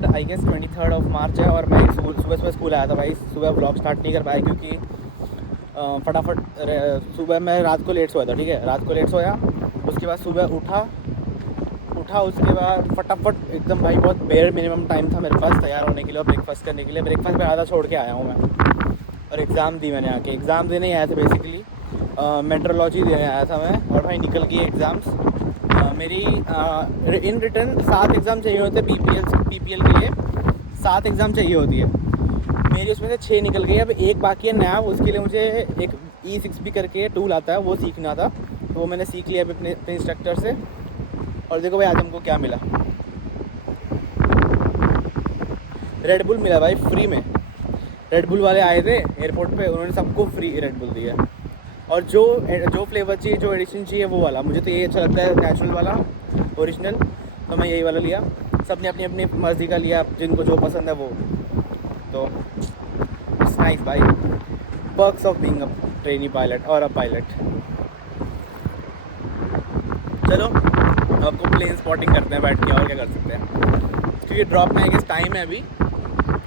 23rd I guess 23rd of March है और मैं सुबह स्कूल आया था भाई। सुबह ब्लॉग स्टार्ट नहीं कर पाया क्योंकि फटाफट सुबह मैं रात को लेट सोया था, ठीक है, रात को लेट सोया। उसके बाद सुबह उठा उसके बाद फटाफट एकदम भाई बहुत बेयर मिनिमम टाइम था मेरे पास तैयार होने के लिए और ब्रेकफास्ट करने के लिए। ब्रेकफास्ट में आधा छोड़ के आया हूँ मैं और एग्ज़ाम दी मैंने आके। एग्ज़ाम देने ही आया था बेसिकली, मेट्रोलॉजी देने आया था मैं और भाई निकल गई एग्ज़ाम्स मेरी। इन रिटर्न 7 एग्ज़ाम चाहिए होते पीपीएल के लिए 7 एग्ज़ाम चाहिए होती है मेरी, उसमें से 6 निकल गई। अब एक बाकी है नया, उसके लिए मुझे एक E6P करके टूल आता है वो सीखना था, तो वो मैंने सीख लिया अपने इंस्ट्रक्टर से। और देखो भाई आज हमको क्या मिला, रेड बुल मिला भाई फ्री में। रेड बुल वाले आए थे एयरपोर्ट पे, उन्होंने सबको फ्री रेड बुल दिया। और जो फ्लेवर चाहिए, जो एडिशन चाहिए वो वाला, मुझे तो ये अच्छा लगता है नेचुरल वाला ओरिजिनल, तो मैं यही वाला लिया। सबने अपनी अपनी मर्ज़ी का लिया, जिनको जो पसंद है वो। तो इट्स नाइस भाई, perks of being a trainee pilot और अ पायलट। चलो आपको प्लेन स्पॉटिंग करते हैं बैठ के, और क्या कर सकते हैं क्योंकि ड्रॉप में आई गेस टाइम है अभी।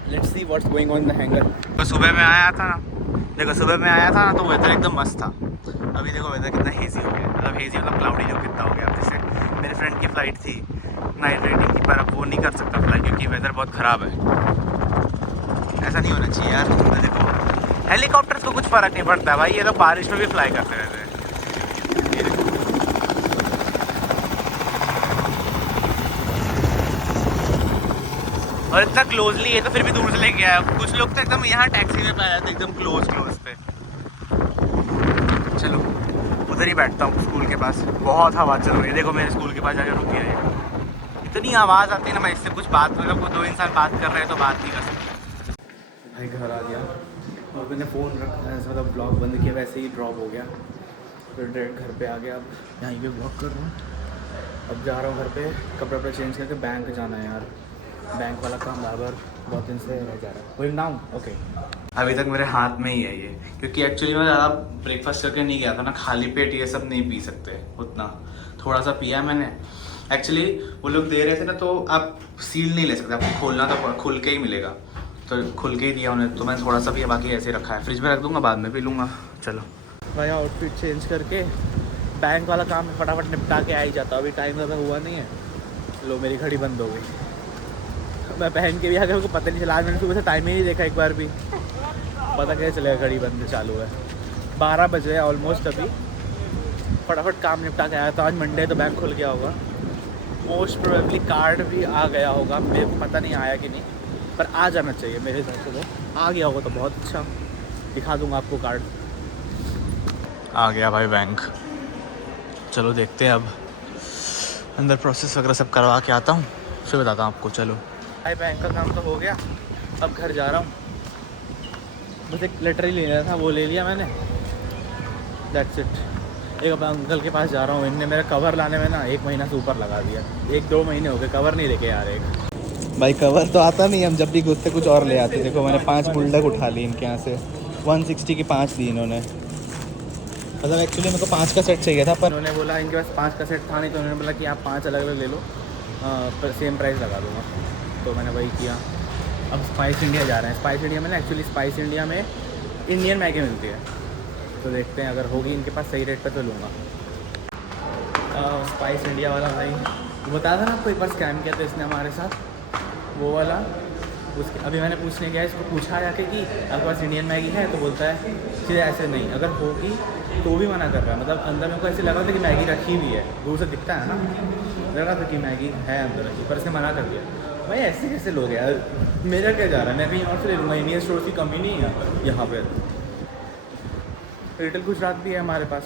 Let's see what's going on in the hanger. तो सुबह में आया था ना, देखो सुबह में आया था ना तो वेदर एकदम मस्त था। अभी देखो वेदर कितना हेज़ी हो गया, मतलब हेज़ी मतलब क्लाउडी जो कितना हो गया। अब जैसे मेरे फ्रेंड की फ़्लाइट थी नाइट राइडिंग की, पर अब वो नहीं कर सकता फ्लाइट क्योंकि वेदर बहुत ख़राब है। ऐसा नहीं होना चाहिए यार। तो देखो हेलीकॉप्टर्स को कुछ फ़र्क नहीं पड़ता भाई, ये तो बारिश में भी फ्लाई करते रहते हैं। ये देखो और इतना क्लोजली है तो फिर भी दूर से लेके आया। कुछ लोग तो एकदम यहाँ टैक्सी में पाया था एकदम क्लोज पे। चलो उधर ही बैठता हूँ स्कूल के पास, बहुत हवा चल रही है। देखो मेरे स्कूल के पास जाकर रुकी है, इतनी आवाज़ आती है ना, मैं इससे कुछ बात मतलब दो इंसान बात कर रहे हैं तो बात नहीं कर सकते। भाई घर आ गया और मैंने फ़ोन रखा, मतलब ब्लॉग बंद किया, वैसे ही ड्रॉप हो गया। फिर डायरेक्ट घर पे आ गया, अब यहीं पे ब्लॉग कर रहा हूँ। अब जा रहा हूँ घर पे, कपड़ा चेंज करके बैंक जाना है यार। बैंक वाला काम बराबर बहुत दिन से रह जा रहा है। Will now okay. अभी तक मेरे हाथ में ही है ये, क्योंकि एक्चुअली मैं ज़्यादा ब्रेकफास्ट करके नहीं गया था ना, खाली पेट ये सब नहीं पी सकते उतना। थोड़ा सा पिया मैंने। एक्चुअली वो लोग दे रहे थे ना, तो आप सील नहीं ले सकते, आपको खोलना तो खुल के ही मिलेगा, तो खुल के ही दिया उन्हें। तो मैंने थोड़ा सा पिया, बाकी ऐसे रखा है, फ्रिज में रख दूँगा, बाद में पी लूँगा। चलो भाई आउटफिट चेंज करके बैंक वाला काम फटाफट निपटा के आ ही जाता। अभी टाइम ज़्यादा हुआ नहीं है। लो मेरी घड़ी बंद हो गई, मैं पहन के भी आ गया, उनको पता नहीं चला। आज मैंने सुबह से टाइम ही नहीं देखा एक बार भी, पता कैसे चलेगा घड़ी बंद चालू है। 12 बजे ऑलमोस्ट। अभी फटाफट काम निपटा के आया था। आज मंडे तो बैंक खुल गया होगा, मोस्ट प्रोबेबली कार्ड भी आ गया होगा, मेरे को पता नहीं आया कि नहीं, पर आ जाना चाहिए मेरे हिसाब से। तो आ गया होगा तो बहुत अच्छा, दिखा दूँगा आपको कार्ड। आ गया भाई बैंक। चलो देखते हैं, अब अंदर प्रोसेस वगैरह सब करवा के आता हूँ, फिर बताता हूँ आपको। चलो भाई बैंक का काम तो हो गया, अब घर जा रहा हूँ। बस एक लेटर ही लेना था, वो ले लिया मैंने, दैट्स इट। एक अपना अंकल के पास जा रहा हूँ, इनने मेरा कवर लाने में ना 1 महीना से ऊपर लगा दिया। 1-2 महीने हो गए कवर नहीं लेके आ रहे। भाई कवर तो आता नहीं, हम जब भी घुसते कुछ और ले आते। देखो मैंने 5 बुलडक उठा ली इनके यहाँ से, 160 की 5 दी इन्होंने। मतलब एक्चुअली मेरे को 5 का सेट चाहिए था, पर उन्होंने बोला इनके पास 5 का सेट था नहीं, तो उन्होंने बोला कि आप 5 अलग अलग ले लो, पर सेम प्राइस लगा दूँगा। तो मैंने वही किया। अब स्पाइस इंडिया जा रहे हैं। स्पाइस इंडिया में ना, एक्चुअली स्पाइस इंडिया में इंडियन मैगी मिलती है, तो देखते हैं अगर होगी इनके पास सही रेट पे तो लूँगा। स्पाइस इंडिया वाला भाई बताया था ना आपको, एक बार स्कैम किया था इसने हमारे साथ, वो वाला। उसके अभी मैंने पूछने गया, इसको पूछा जाके कि आपके पास इंडियन मैगी है, तो बोलता है कि ऐसे नहीं, अगर होगी तो भी मना कर रहा है। मतलब अंदर मेरे को ऐसे लगा था कि मैगी रखी हुई है, दूर से दिखता है ना, लगा था कि मैगी है अंदर रखी, पर इसने मना कर दिया। भाई ऐसे कैसे लोग यार, मेरा क्या जा रहा है, मैं कहीं और से ले लूँगा। इंडियन स्टोर की कमी नहीं है यहाँ पे, रिटेल गुजरात भी है हमारे पास,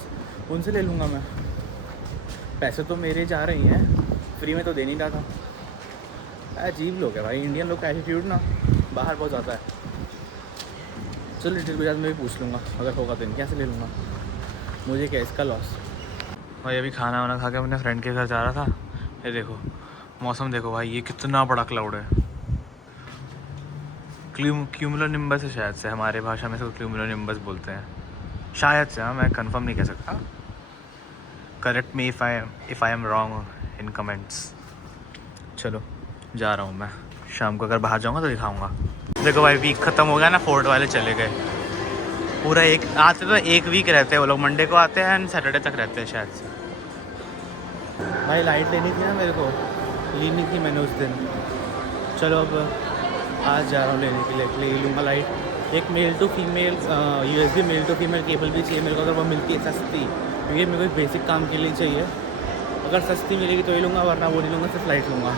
उनसे ले लूँगा मैं। पैसे तो मेरे जा रही हैं, फ्री में तो दे नहीं रहा था। अजीब लोग है भाई, इंडियन लोग का एटीट्यूड ना बाहर बहुत ज़्यादा है। चलो रिटेल गुजरात में भी पूछ लूँगा, अगर होगा तो इनके यहाँ से ले लूँगा, मुझे क्या इसका लॉस। भाई अभी खाना वाना खा के अपने फ्रेंड के घर जा रहा था। ये देखो मौसम देखो भाई, ये कितना बड़ा क्लाउड है। क्यूमुलोनिम्बस है शायद से, हमारे भाषा में इसको क्यूमुलोनिम्बस बोलते हैं शायद से। हाँ मैं कंफर्म नहीं कह सकता, correct me if I am wrong in comments. चलो जा रहा हूँ मैं। शाम को अगर बाहर जाऊँगा तो दिखाऊँगा। देखो भाई वीक ख़त्म हो गया ना, फोर्ट वाले चले गए। पूरा एक आते तो एक वीक रहते हैं वो लोग, मंडे को आते हैं एंड सैटरडे तक रहते हैं शायद से। भाई लाइट लेनी थी ना मेरे को, लेनी थी मैंने उस दिन। चलो अब आज जा रहा हूँ लेने के लिए, ले लूँगा लाइट। एक male to female USB male to female cable भी चाहिए मेरे को, अगर वो मिलती है सस्ती, क्योंकि मेरे को एक बेसिक काम के लिए चाहिए। अगर सस्ती मिलेगी तो ही लूँगा, वरना वो नहीं लूँगा, सिर्फ लाइट लूँगा।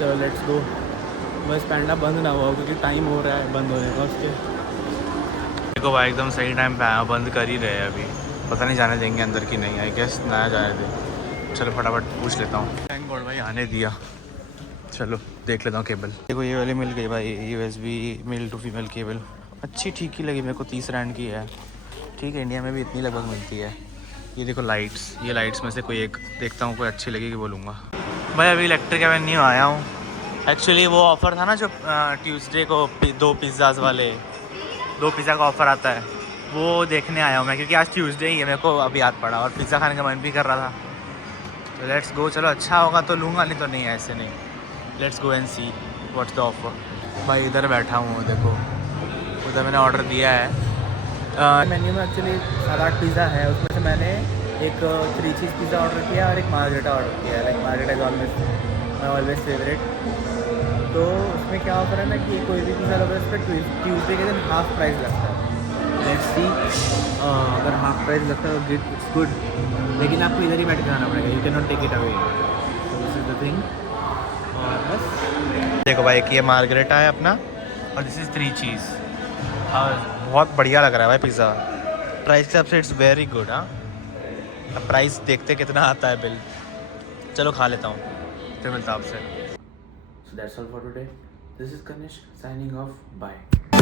चलो लेट्स गो। बस पैंडा बंद ना हुआ क्योंकि टाइम हो रहा है बंद होने का उसके। देखो भाई एकदम सही टाइम पे आया, बंद कर ही रहे हैं अभी, पता नहीं जाने देंगे अंदर की नहीं, आई गेस नया जाने दे। चलो फटाफट पूछ लेता हूँ। थैंक गॉड भाई आने दिया। चलो देख लेता हूँ केबल। देखो ये वाली मिल गई भाई, USB male to female cable, अच्छी ठीक ही लगी मेरे को, 30 रैंड की है। ठीक है, इंडिया में भी इतनी लगभग मिलती है। ये देखो लाइट्स, ये लाइट्स में से कोई एक देखता हूँ, कोई अच्छी लगेगी वो लूँगा। भाई अभी इलेक्ट्रिक एवेन्यू आया हूँ। एक्चुअली वो ऑफ़र था ना जो ट्यूसडे को 2 पिज़्ज़ाज़ वाले, 2 पिज़्ज़ा का ऑफ़र आता है, वो देखने आया हूँ मैं, क्योंकि आज ट्यूसडे ही है, मेरे को अभी याद पड़ा और पिज़्ज़ा खाने का मन भी कर रहा था। तो लेट्स गो, चलो अच्छा होगा तो लूँगा, नहीं तो नहीं, ऐसे नहीं। Let's go and see what's the offer. भाई इधर बैठा हूँ देखो, उधर मैंने ऑर्डर दिया है। मेन्यू में एक्चुअली 7-8 पिज़्ज़ा है, उसमें से मैंने एक 3 चीज़ पिज़्ज़ा ऑर्डर किया और एक मार्गरेटा ऑर्डर किया है। Like margherita is always favourite. तो उसमें क्या ऑफर है ना कि कोई भी पिज़्ज़ा लोगे उस पर ट्यूसडे के दिन हाफ प्राइस लगता है। लेट्स सी, अगर हाफ प्राइस लगता है तो इट्स गुड, लेकिन आपको इधर ही बैठ के खाना पड़ेगा, you can not take it away. So this is the thing. और बस देखो भाई कि ये मार्गरेटा है अपना, और दिस इज़ 3 चीज़, और बहुत बढ़िया लग रहा है भाई पिज़्ज़ा। प्राइस के हिसाब से इट्स वेरी गुड। हाँ, अब प्राइस देखते कितना आता है बिल। चलो खा लेता हूँ, फिर मिलता हूँ आपसे। So that's all for today. This is Kanish signing off. Bye.